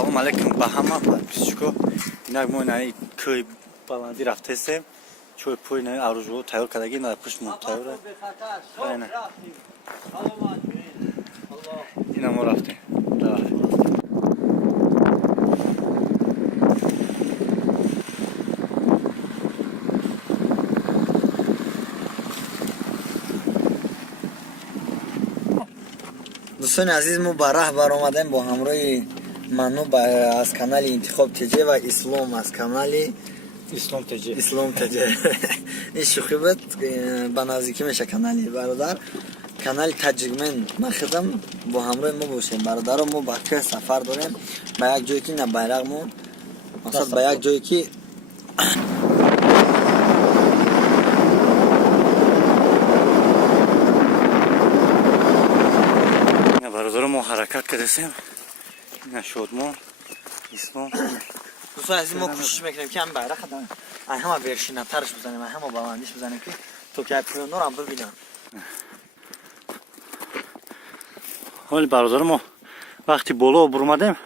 салом алейкум ба ҳама подписчико. Инак мо наи кӯи баландӣ рафтесем. Чой пӯи наи арӯжу тайёр кардаги на пушт мо тайёра. Айна. Ина мо рафтем. دوستان عزیز ما با راه برآمدیم با همراه منو از کانال انتخاب تجه و اسلام از کانال اسلام تجه این شوخی بود با نزدیکی میشه کانالی برادر کانال تاجیکمن من خدم با همراه ما باشیم برادر ما با که سفر داریم با یک جایی که نه بیرق مون مقصد با یک جایی که ما حرکت کردیم نشد ما اسلام دوستان عزیز ما کوشش میکنیم که هم بیرق داریم همه ورشینه ترش بزنیم همه بلندیش بزنیم که تو که پیونور هم ببینم ولی برادر ما وقتی بالا برمادیم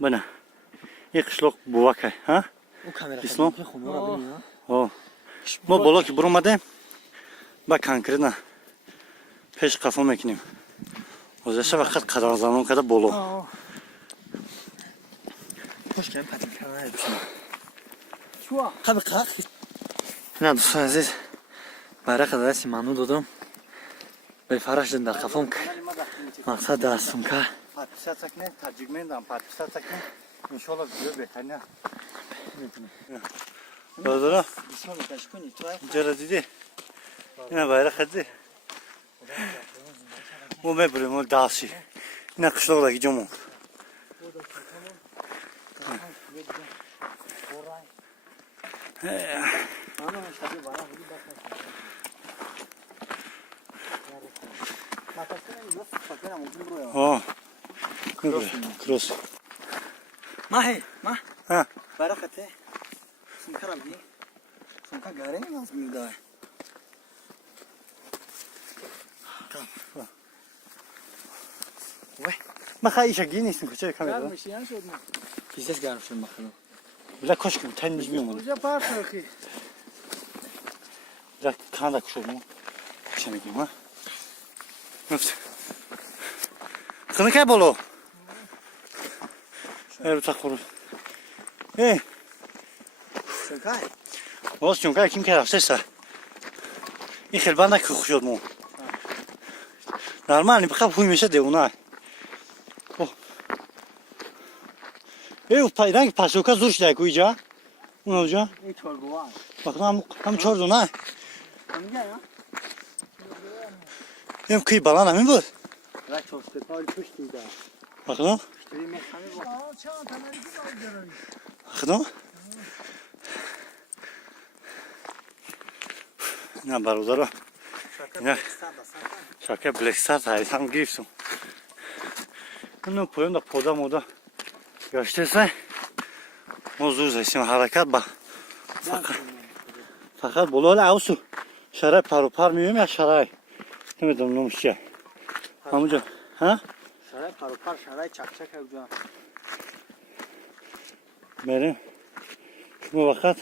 بنا یک قشلاق بووکه ها اسلام ما بالا که برمادیم با کنکریت پیش قفا میکنیم وزش وقت قدم زنان کرده بالا خوش کنیم پتیل کردن چوا خب قاق نه دوستان عزیز بیرق دستی منو دادم به فرش در قفام مقصد دستم که подписаться к ней таджикмендам подписаться к ней иншаллах видео бехтарина базара бисмилла ташкуни то жара диди ина байрақ хади мо мебурем мо даси ина қишлоқдаги ҷомон кросс махи ма ها барахате сумка равди сумка гаре нас мидай вай ما خیلی گینیستم کجای کاملا میشین شد ما کیسش گرم شد مخنو بلا کشکم تنیش میومد کجا پارت نخی بلا کاندا کشم چه میگیم ها نفس خونه که بالا رو تخورد شنکای باز چونکه کیم که رفته سه این خیلی بنده که خوش شد مون نرمال بخواب خوی میشه دیونه رنگ پاسوکا زور شده که اینجا اون اونجا این چارگوان بخدا هم چهار دونه همینجا یا این که بالان همین بود را چوسته پای پشت میده بخدا پشتری میخوامه با چند تنهایی که باید دارم بخدا نه برادر نه شاکه بلکستر تایید هم گرفتم اینو پویم دا پودا مودا گشته سه ما زور زیستیم حرکت با فقط بلال عوصو شرای پرو پر میویم یا شرای نمیدونم نومش چیه همونجا ها شرای پروپر شرای چکچک اونجا بریم شما وقت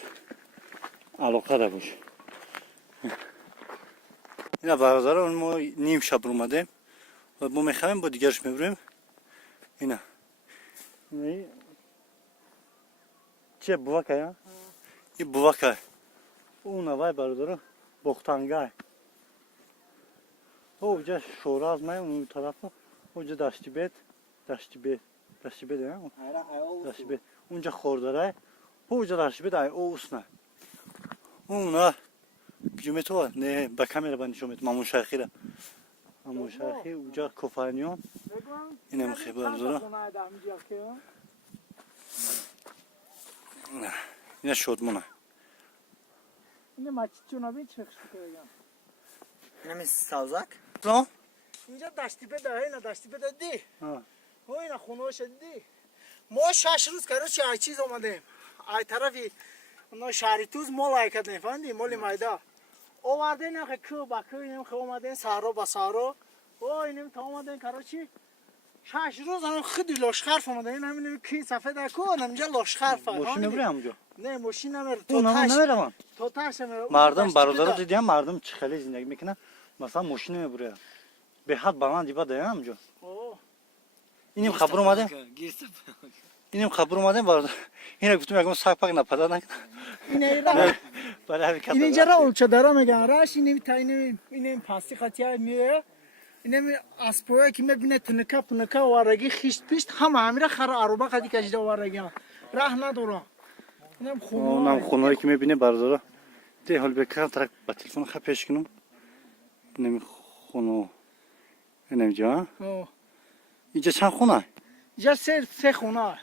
علاقه دا باش اینا برادر ما نیم شب رو اومدیم و ما میخوایم با دیگرش میبریم اینا چیه بوکه یا؟ این بوکه اون اوای برادر بختانگاه اونجا شورا از من اون طرف اونجا دشتی بید دشتی بید یا؟ دشتی بید اونجا خورداره اونجا دشتی بید او اسنه اونا گجومه تو نه با کامera بندی شومت مامون شیخی را مامون شیخی اونجا کوفانیون اینم خبر زورا نه اینا شد مونه اینه مچچونا بی چه خشت کنیم نمی سازک تو اینجا دشتی بده اینا دشتی بده دی ها اینا خونوش دی ما 6 روز کرد چه چیز اومدیم ای طرفی اون شهری توز مال کردیم فهمیدی مال مایدا اومدن که کو با کو اینم که اومدن سارو با سارو او اینم تا اومدن کارو چی شش روز هم خیلی لشخرف اومده. این همین کی سفید کن اینجا لشخرف. ماشین نمیره اونجا. نه ماشین نمیره. اونها نمیره. تو تاش میره. مردم برادر دیدم مردم چخلی زندگی میکنن. مثلا ماشین نمیبره. به حد بلند دیبا دایم اونجا. اینم خبر اومده. اینم خبر اومده برادر. اینا گفتم میگم ساک پاک نپادا نکن. این اینجا را اولچه داره میگن. راش اینم پاستی خطیه میه. اینم اسپویا که میبینه تنکه وارگی خیشت پیشت همه همیره خر عروبه قدی کشیده وارگی راه نداره. اونم خونهایی که میبینه برادر. ده حال بکرم ترک با تلفن خپش کنم. اینم خونه. اینم جا. اینجا چند خونه؟ اینجا سه خونه.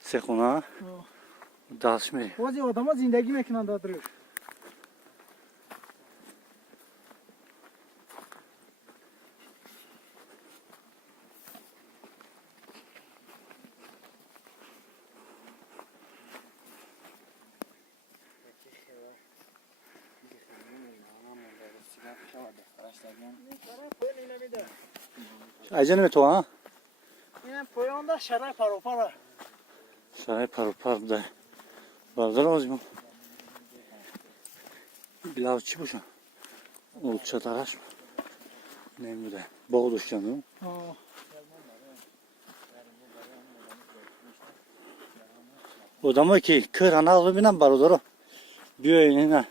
سه خونه؟ داش میره. واسه آدما زندگی میکنن دادر. Acele mi to ha? اینم پویاندا شرای پروپارا. شرای پروپار ده. برادر آزمون. بلاو چی باشه؟ اون چطورش؟ نمیده. باغ داشتن آدمایی که کار هنر ببینن برادر بیاین نه.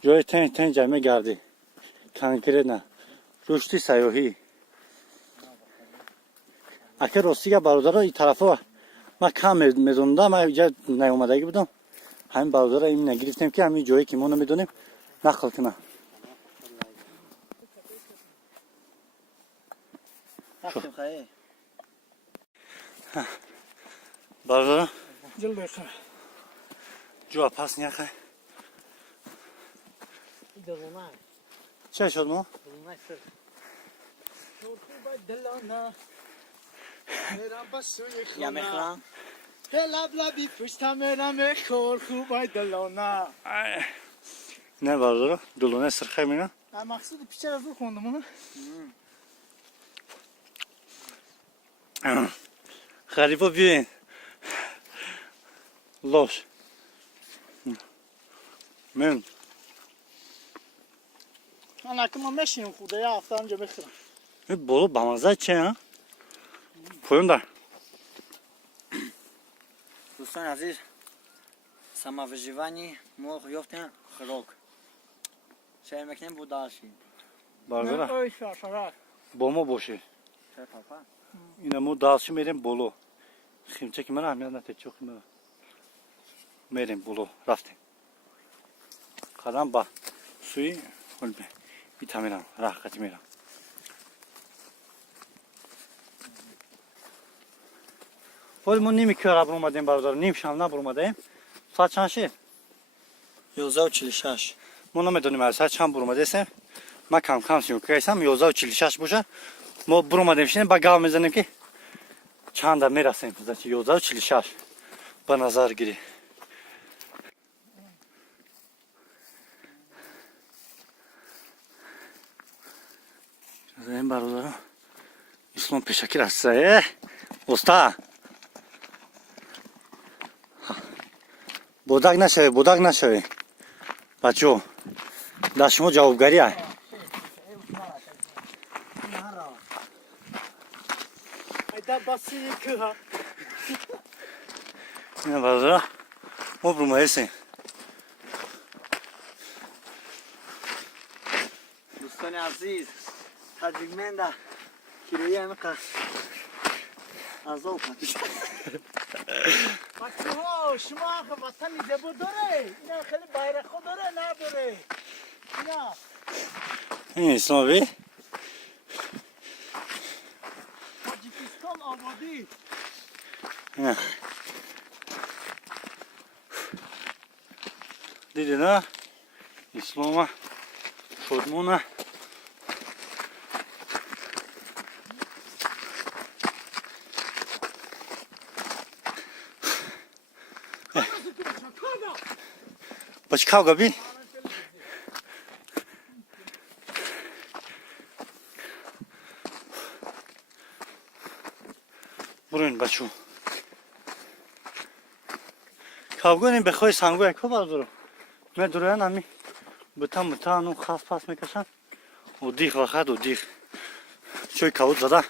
جای تن جمع گردی. کنکره نه. رشدی سیاحی. اگر راستی که برادر این طرفا ما کم میدوندم ما اینجا نیومدگی بودم همین برادر این نگرفتیم که همین جایی که ما نمیدونیم نقل کنه برادر جل بخیر جو پاس نیاخه چه شد ما؟ یا میخوام لبی پشتم میرم خور خوبای دلانه نه برادر دلانه سرخه میره مقصود پیچه از او خوندم غریبا بیاین لاش من اکنون میشینم خوده یا هفته همجا بخیرم این بولو بامزه چه ها؟ پویم در دوستان عزیز самовыживание موقع یافتن خراک سعی میکنیم بوداشیم برادر اوی شرشرک با ما باشه چه پاپا اینا ما داشتی میریم بولو خیمچه که من اهمیت نده چه خیمه میریم بولو رفتیم قدم با سوی قلبه بیتا میرم راحتی میرم ولی ما نیمی که رب اومدیم برادر نیم شام نبر اومدیم ساعت چند شد 11:46 ما نمیدونیم از ساعت چند بر اومده سیم ما کم سیم که ایسم 11:46 باشه ما بر اومدیم شدیم با گاو میزنیم که چند در میرسیم 11:46 به نظر گیری این برادر اسلام پیشکی رسته استا بودک نشوی بچو در شما جوابگاری های ایتا باسی که ها این برادر ما برو مایسیم دوستان عزیز تاجیکمندا کیروی امکان ازو پاتش بچه ها شما آخه وطن زبو داره اینا خیلی bayrak خود داره نداره اینا این اسلام بی تاجیکستان آبادی دیدی نه اسلام شدمونه باش کاغا بی برون بچو کابگونیم بخوای سنگو یکو بردارو من دوران همی بتم اون خاص پاس میکشم و دیخ وقت و دیخ چوی کاوت زده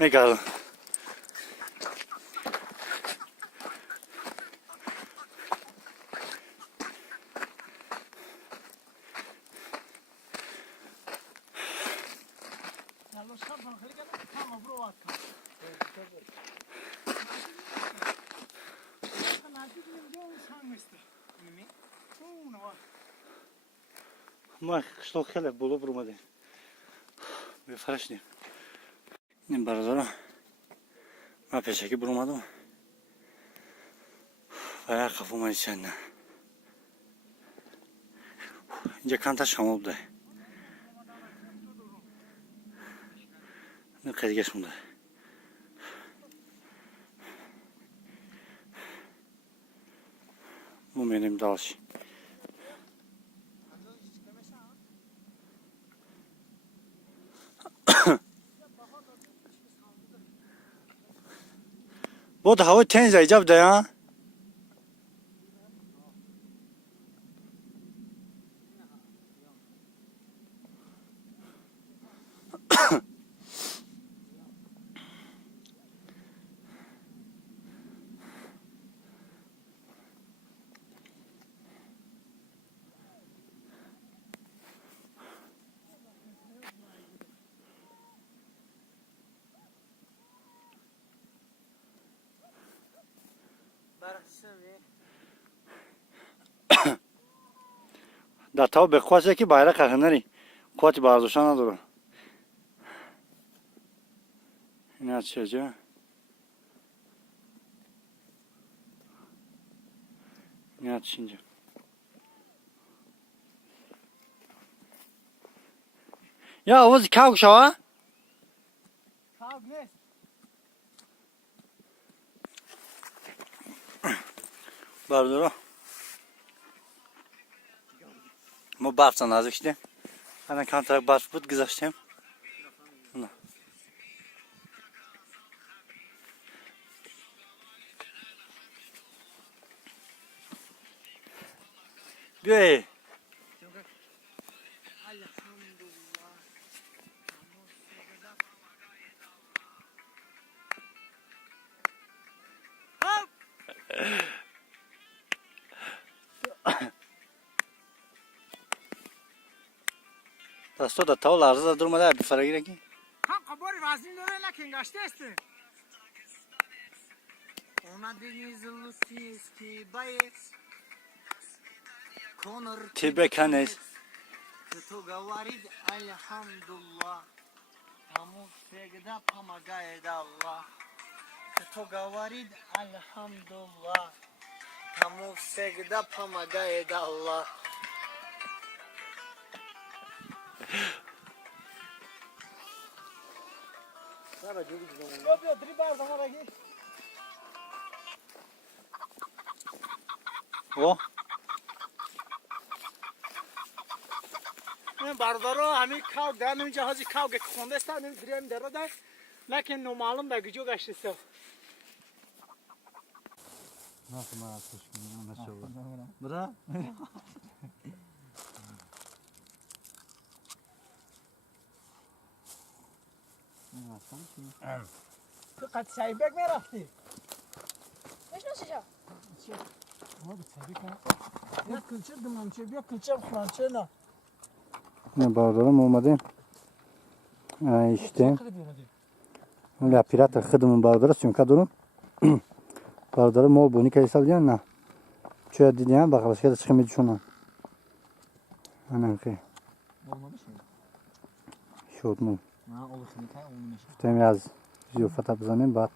میگردم ما قشتو خیلی بلو برمده بفرشنیم این برادرم ما پیشکی برمدم و یک خفو من چند نه اینجا کم تا شما بوده این قدیگش مونده ما میریم دالشی بود هوا تنز ایجاب ده ها در تاو به خواسته که بایره قهنری قوتی برداشتن نداره این از چه جا این از چینجا یا آواز کاغ شوا بردارو ما برف نزدیک شدیم الان کم طرف برف بود گذاشتیم نه بیایی دستو در تاو لرزه در درمده بفرگی رگی هم قباری وزنی داره نکن گشته است Ona denizli siski bayes Konur تیبکانیز To говорит Alhamdulillah Кому всегда помогает Allah Кто говорит Alhamdulillah Кому всегда помогает Allah او این بردارو همین کاو در این جهازی کاو که خونده است این دریم درو در لکن نمالم در گجو گشته است nasıl maratmış bunu nasıl olur bura تو قد سایبک میرفتی بشناسیشم بیا کلچه دمانچه بیا کلچه فلانچه نه ne bardarım olmadı işte öyle pirata xıdımın bardarı çünkü durun bardarı mol bunu kaysal diyen ne çöğe diyen bakalım şöyle çıkımı düşünün anan ki olmadı şey. şut mu Ha olsun yeter onu meşe. tem yaz ziyo fata bizanem bak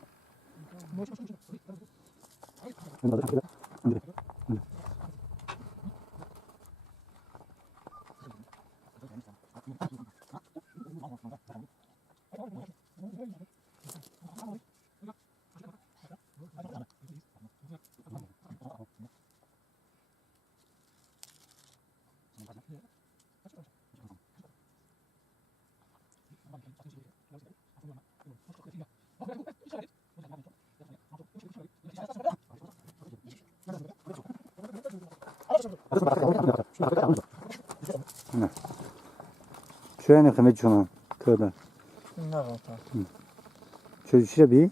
Şöyle ne kadar çoğun köyden. نه غلطه Çocuk bir.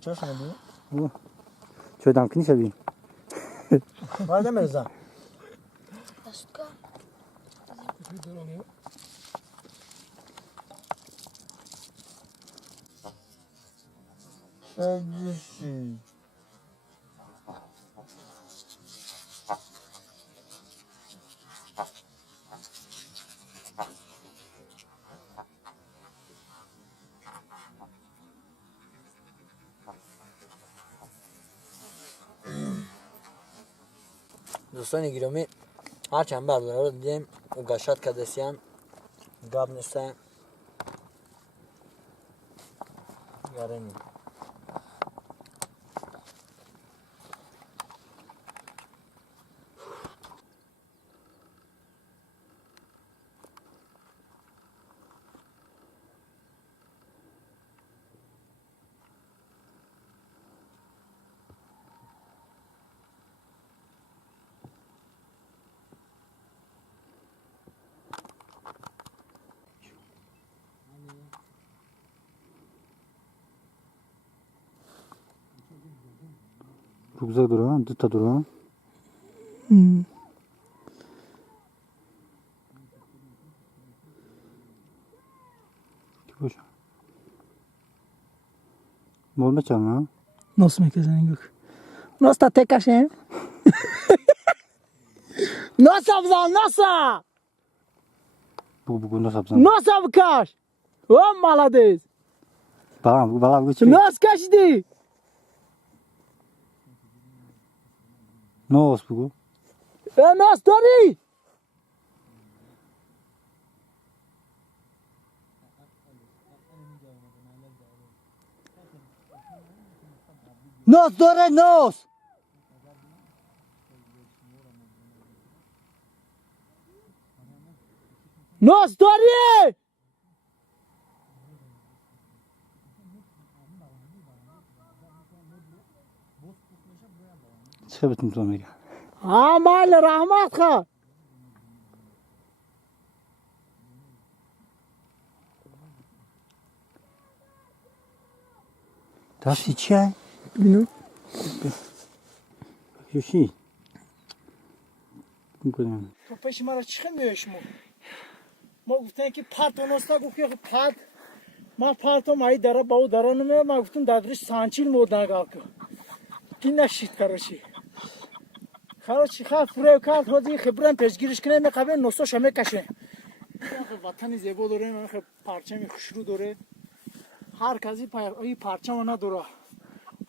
چه شما بی؟ Çocuktan kini şabi. وارد مرزا Дастка. سجشی دوستان گرامی هرچند برداره رو دیدیم و گشت کدسیان گاب نیستن یارنی Çok güzel duruyor. Dıtta duruyor. Boş. Molme çalma. Nasıl mekezeni gök? Nasıl da tek kaşem? Nasıl abzan nasıl? Bu nasıl yapsan? Nasıl kaş? O malades. Balam geçiyor. Nasıl kaşdı? Ne olsun bu? Nasıl dori? Nos dore nos. Nasıl dori? Çıkabettim tutamaya. Amal rahmat kha. Taşı çay. Binu. Yoshi. Bu kadar. تو پیش ما را چه میوش ما گفتن که پارت اونستا گفت که پارت ما پارتو مایی داره با او داره نمیه ما گفتم دادرش سانچیل مودن گاکو کی نشید کارشی خارشی خاف فرو کارت هودی خبرم پیشگیریش کنه میخوام نوستو شمه کشه وطنی زیبا داره من خب پارچه می خوشرو داره هر کسی این پارچه من داره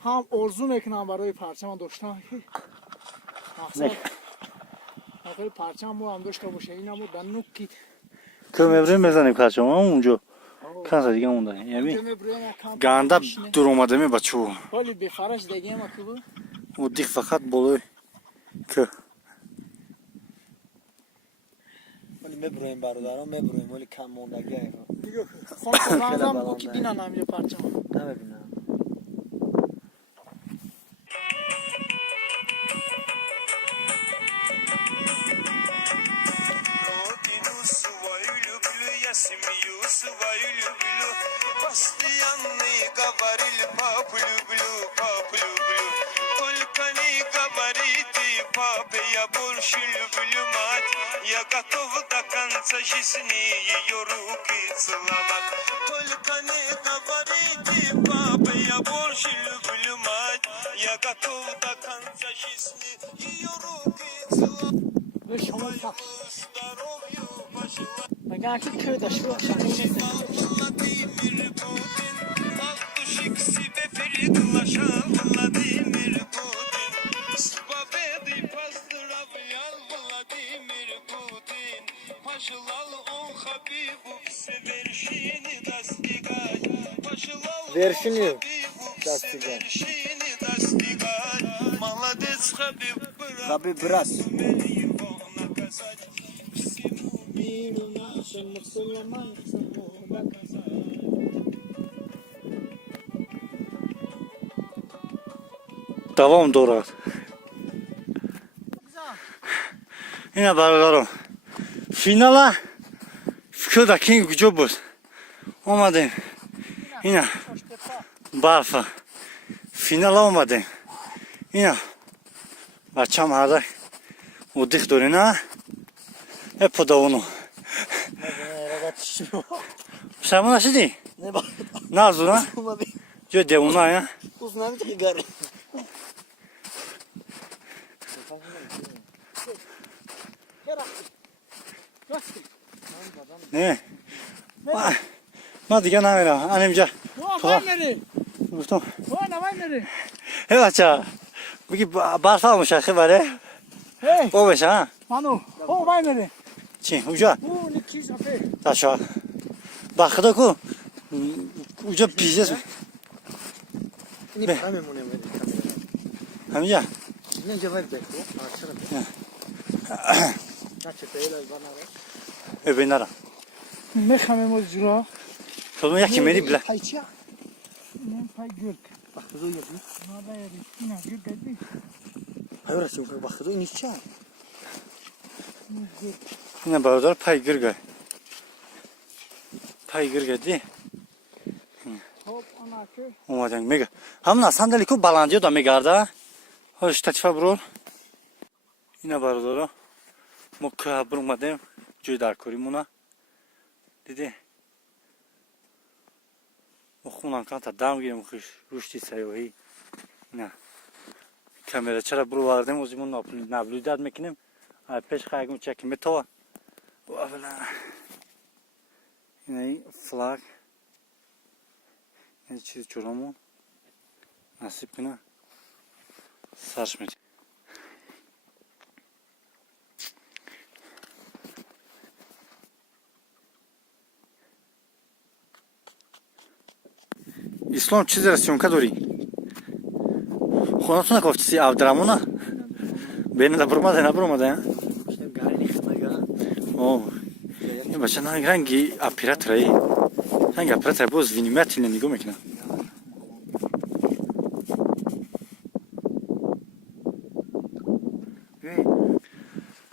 هم ارزو میکنم برای پارچه من داشتم مقصد آخه پرچم هم داشته باشه این هم دنوک کیت Kömevre mezanim kaçam ama onca. Kansa دیگه اون داره. یعنی گاندا دور اومده می بچو. ولی بخارش دیگه ما که بود O dik fakat bolu kö. ولی مبرویم برادران مبرویم ولی کم موندگی های خون رازم او که بینن همینجا پرچم نببینم Я готов до конца жизни ее руки целовать. Только не говорите, папа, я больше люблю мать. Я готов до конца жизни ее руки целовать. ve şaman tak Здоровью пожелать. مگه که köyde şu akşam Владимир Путин, от души к себе приглашал Владимир Путин. С победой поздравлял Владимир Путин. Пожелал он Хабибу все вершины достигать. Пожелал Вершины он Хабибу все достигать. вершины достигать. Молодец Хабиб, Хабиб брат. сумели его наказать. Всему minu nasıl Müslüman Davam doğrar. اینا برادرم فینالا فکر دکین کجا بود اومدیم اینا برفا فینال اومدیم اینا بچه‌م هر ودیخ دوری نه epodavunu. Sen bunu nasıl değil? Ne bak? Ne yaptın ha? Gö de onu ya. Uzun bir gar. Ne? Hadi gel ne var? Annemca. Vay nere? Gustom. Vay nere? Evet aça. Bugün barfalmış akı var ya. Hey, O beş ha. Manu. O vay nere? Çin uca. Bu ne kiz afe? Taşa. Bakıda ku. Uca piyeceğiz mi? Ne para memnun eder? Hamca. Ne cevap bekliyor? Açarım. Kaçta öyle bana ver. Öbenara. Ne kamemos jura? Solun ya kimleri bile. Hayçya. Ne pay gürk. Bak kızı yapıyor. Ne da yeri? Ne gürk dedi? Hayır aslında bak kızı iniş çay. Yine baradar pay gırga. Pay gırga değil. Hop anakı. اومدن میگه همون صندلی کو بلندی دو میگرده هرش تچفه برون اینا برادارا ما که بر اومدیم جوی در کاریمونه دیدی ما خونان کان تا دم گیریم خوش رشدی سیاهی نه کامera چرا برو واردیم اوزیمون نبلودت میکنیم پیش خواهیم چکیم تو و اولا اینه فلاگ این چیز جورامون نصیب کنه سرش میده اسلام چیزی را سیونکا داری خونتون نکافتی عبدالرحمونه بینه دا برماده نبرماده İşte gari nixnaga. اوه این بچه نه رنگی اپیراترایی رنگ اپیراترایی باز وینیمت اینه نگاه میکنه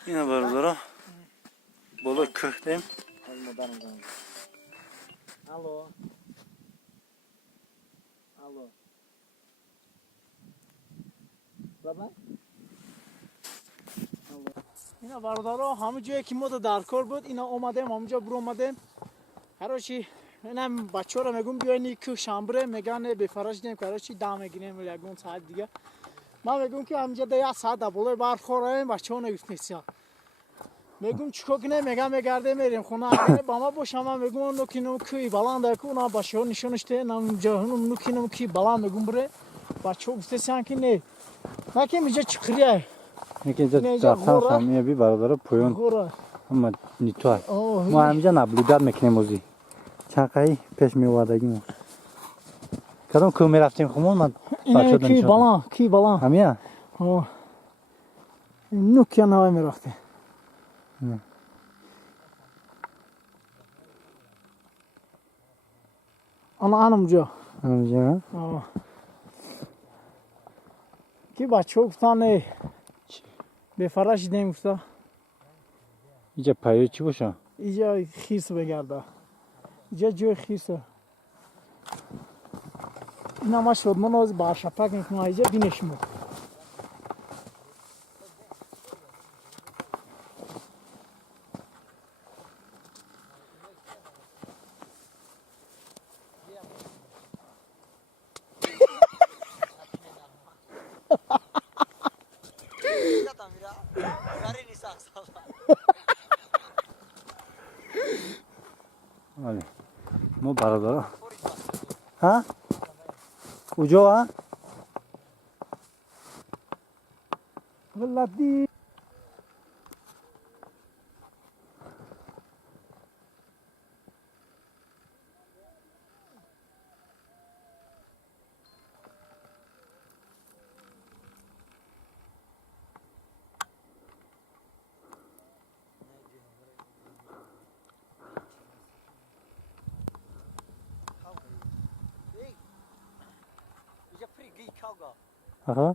Yine barılara Bolu köhdeyim. Alo. Alo. Baba. اینا باردارا همه جایی که ما در کار بود اینا اومدیم همونجا برو اومدیم هرچی اینم بچه‌ها رو میگم بیاین که شنبه میگن به فرج دیم که هرچی دام میگیریم یکون ساعت دیگه ما میگم که همونجا ده ساعت بالا برخوریم بچه‌ها نگفتن میگم چیکار کنیم میگم میگردیم میریم خونه با ما باشم میگم اون که کی بلند که اونا بچه‌ها نشونش ده نمیجا اون کی بلند میگم بره بچه‌ها گفتن که نه که میجا چخریه یکی اینجا رفتن سامیه بی برادر پویون اما نیتوه ما همینجا نبلودت میکنیم اوزی چنقایی پیش میوادگیم کدام که میرفتیم خمون من بچه دنشون کی بلان همینه؟ نوکیا نوای میرفتیم آنمجا همینجا کی بچه ها گفتن به فرش دیم گفتا اینجا پایه چی باشه؟ اینجا خیرس بگرده اینجا جوی خیرسه این همه شد من از برشپک میکنم اینجا بینشمو آره ما برادر ها؟ کجا ها؟ ولدی Aha.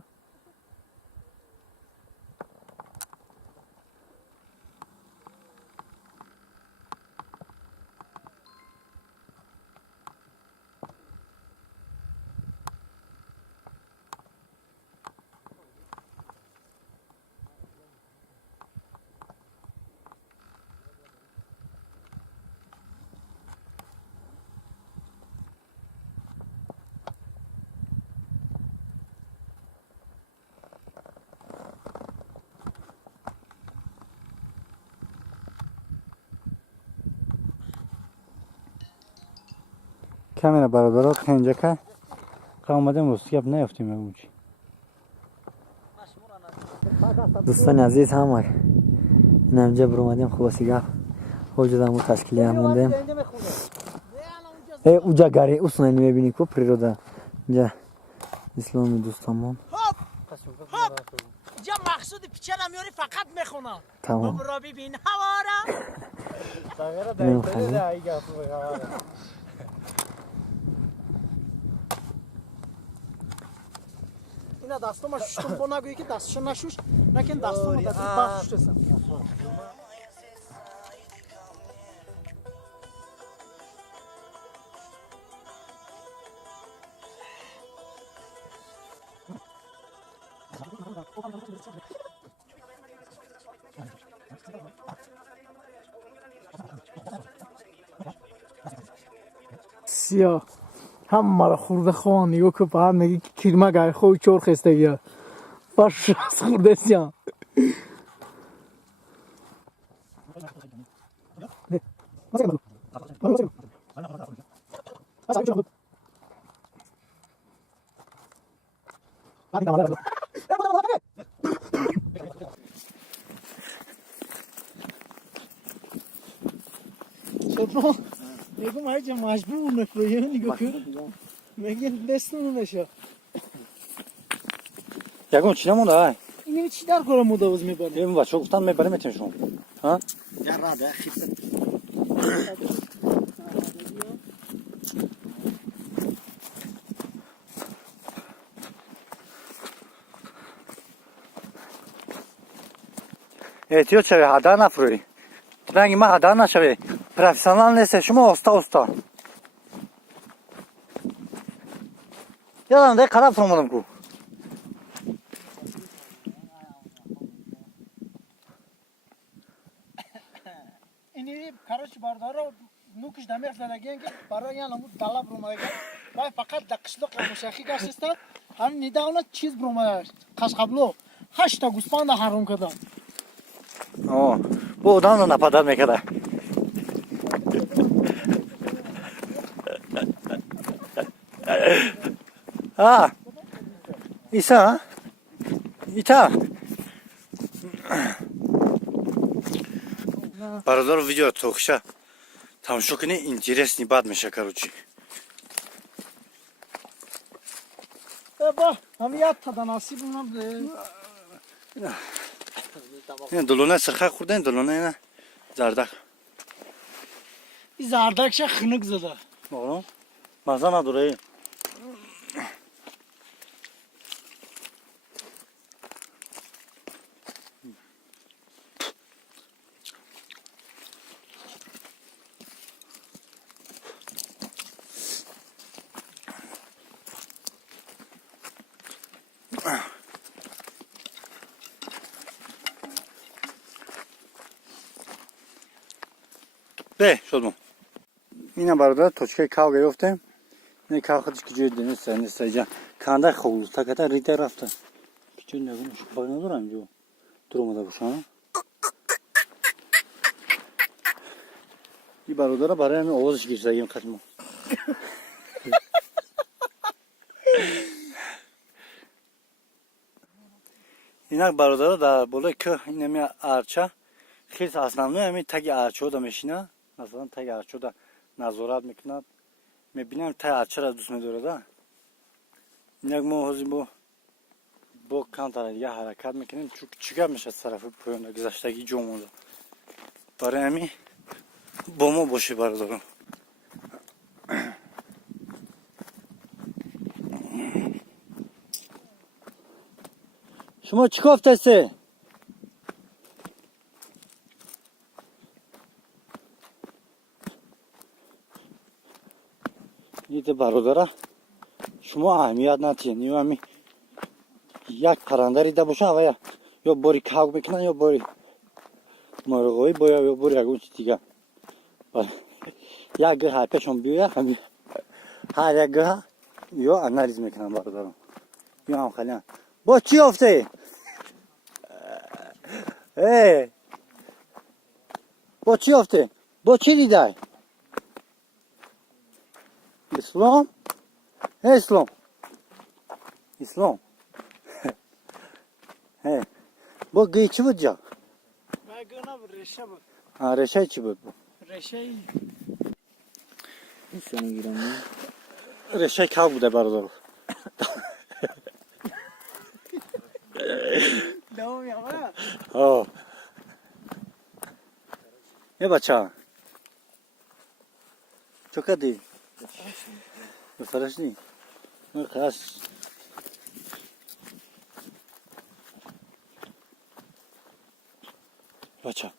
камера бародарот хенҷака қавмадем рост гап наёфтем ягон чи дӯстони азиз ҳамак инамҷа биромадем хулоси гап ҳоҷадаму ташкилиям мондем уҷа гари уснай мебини ку природа ҷа исломи дӯстамон اینجا مقصود پیچر همیاری فقط میخونم تمام برو ببین هوارا اینا دستم ششتم با نگویی که دستشو نشوش نکن دستم رو دادی بخشتسن سیاه هم مرا خورده خواه نگاه که فهم میگه که کرمه گای خوی چور خسته گیا فرش از خورده سیاه میگم هرچه مجبور نفرویه نگاه کن میگه دستمون نشه ягон чи намонда اینو چی در کار مداوز میبره ин бачаҳо гуфтанд мебарем метем шумо ҷаррада хипса эҳтиёт шаве ҳадар нафурӯӣ ранги ма ҳадар нашаве профессионал несте шумо оста оста ядам дай қадам фурмодам ку اینی کارش باردارا نوکش دمیخ زدگین که برای یعنی همون دلاب رو مدگین باید فقط دقشلق مشاخی گشت همین نیده اونا چیز برو مدگش قشقبلو 8 تا گوسپند حروم کردن бо одамро нападар мекарда иса ита бародар видео тохша тамошо кунӣ интересный бад меша короче با همین یاد تا نصیب اونا ин дулонаи сирха хӯрда ин дулонаи на зардак این زردکش خنک زده маза надора бе шодмон ина бародар точкаи кав гирифтем не кав хатиш куҷои денеса ҷа кандаи ховлустаката рида рафта пичо нагунаш баг надорам ҷо дур омада бошам и бародара барои ҳамин овозиш гирсагим қатмо инак бародара дар болои кӯҳ инами арча хеле основной ҳамин таги арчаода мешина масалан таги арчаода назорат мекунад мебинам таги арчара дӯст медорада инак мо ҳозир бо камтара дига ҳаракат мекунем чӣ гап мешад сарафи поёнда гузаштагӣ ҷо монда барои ҳамин бо мо бошед бародарон шумо чӣ кофтасе ида бародара шумо аҳамият натиҳед ҳамин як парранда рида боша ва ё бори кавк мекунад ё бори морғоӣ боя ё бори ягон чи дига як гӯҳ ҳайпешон биёя ҳар як гӯҳа ё анализ мекунад бародарон ё ҳамхалиан бо чӣ ёфте бо чӣ ёфте бо чӣ ридай İslam. Hey İslam. İslam. Hey. Bu gıyçı bu ca. Magana bu reşe bu. Ha reşe içi bu. Reşe Seni girelim. Reşe kal bu da bardağı. devam ya bana. Ha. Ne baça? Çok hadi. Farajni. Ne khas. Baça.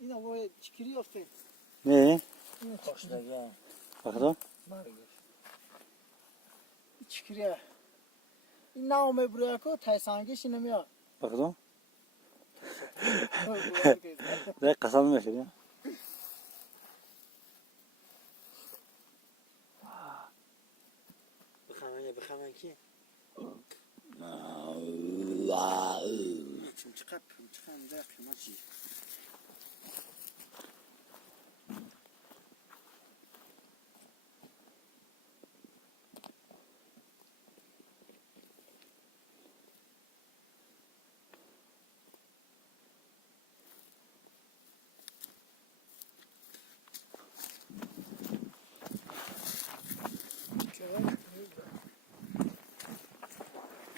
Yine bu çıkırıyor sen. Ne? Hoşda gel. Bakın. Çıkırıyor. İnna ome buraya ko taysange şinemiyor. Bakın. Ne kasam mı ya? Bıxaman ki. Çıkap, çıkan da kıymaçı.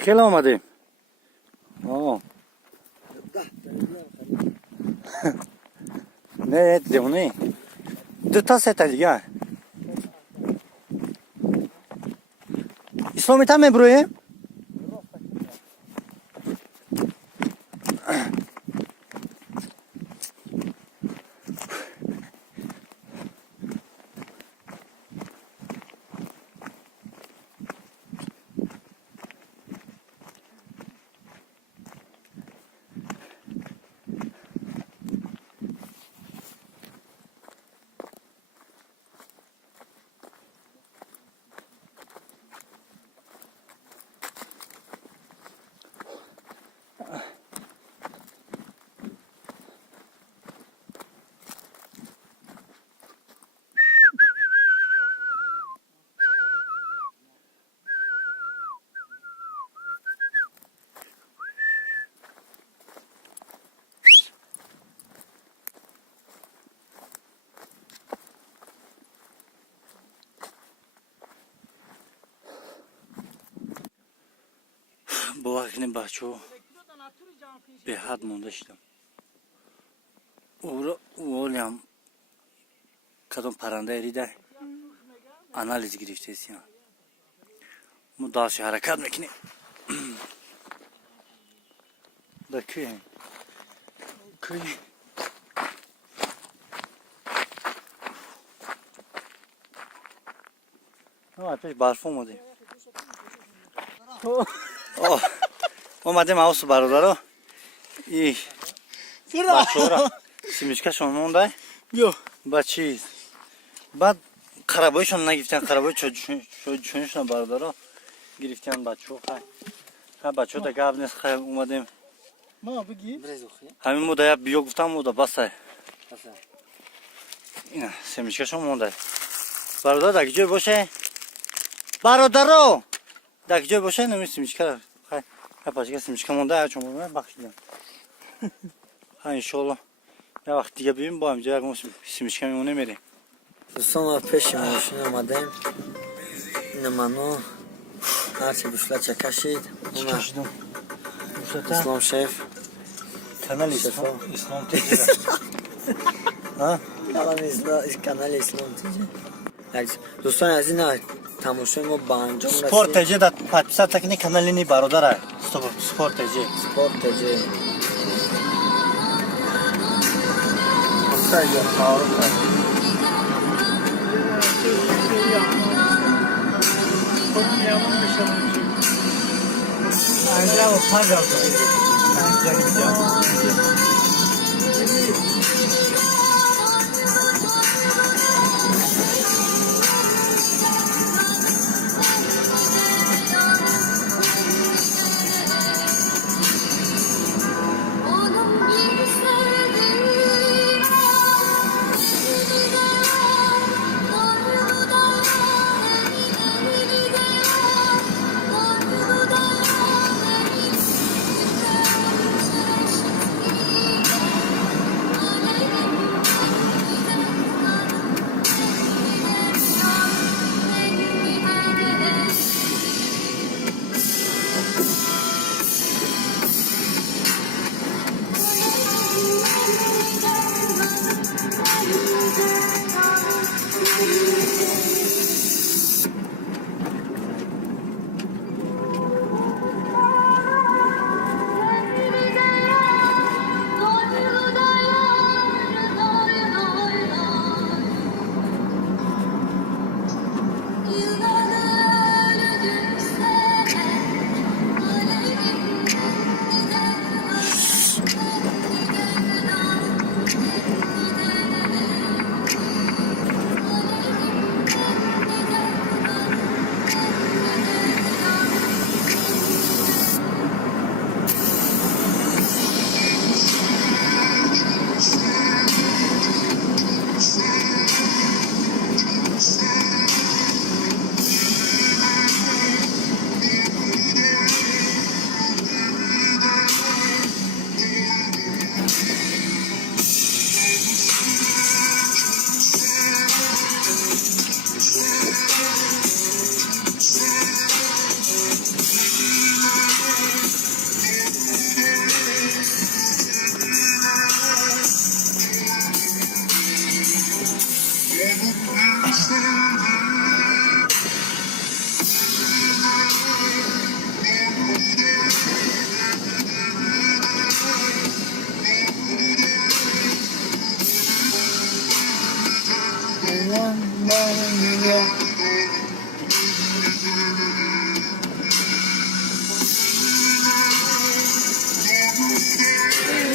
خیلی آمدیم. آه. نه دیونه. دو تا سه تا دیگه. اسلامی تا میبروی؟ Bu vakinin bahçe به حد مونده شدم اولیم کدوم پرنده ریده analiz گرفتیست یا مداش حرکت میکنی در کوی پیش برف اومده اومدیم اوست برادرها ای بچه ها را سیمشکه شما مونده Yok. با چیز بعد خرابایشون نگفتن خرابای چونشون برادرها گرفتن بچه ها بچه ها در گب نیست خیلی اومدیم Ma bagi. همین موده بیو گفتم موده بسه اینا سیمشکه شما مونده برادر در جای باشه برادرها در جای باشه نمی سیمشکه را خیلی سیمشکه مونده چون مونده بخشیدم ها انشالله یه وقت دیگه ببین با همجا یک سیمشکه میمونه میریم دوستان ما پیش ماشین آمدیم این منو هرچی بشلا چکشید اسلام شیف کانال اسلام تیجی ها کانال اسلام تیجی دوستان از این تماشای ما به انجام رسید سپورت تیجی در подписать تکنی کانالینی برادره سپورت تیجی سپورت تیجی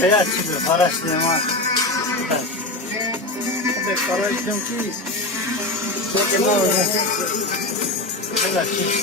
Feyyat gibi paraşlıyım ha. به فرایش کم چیز Feyyat gibi.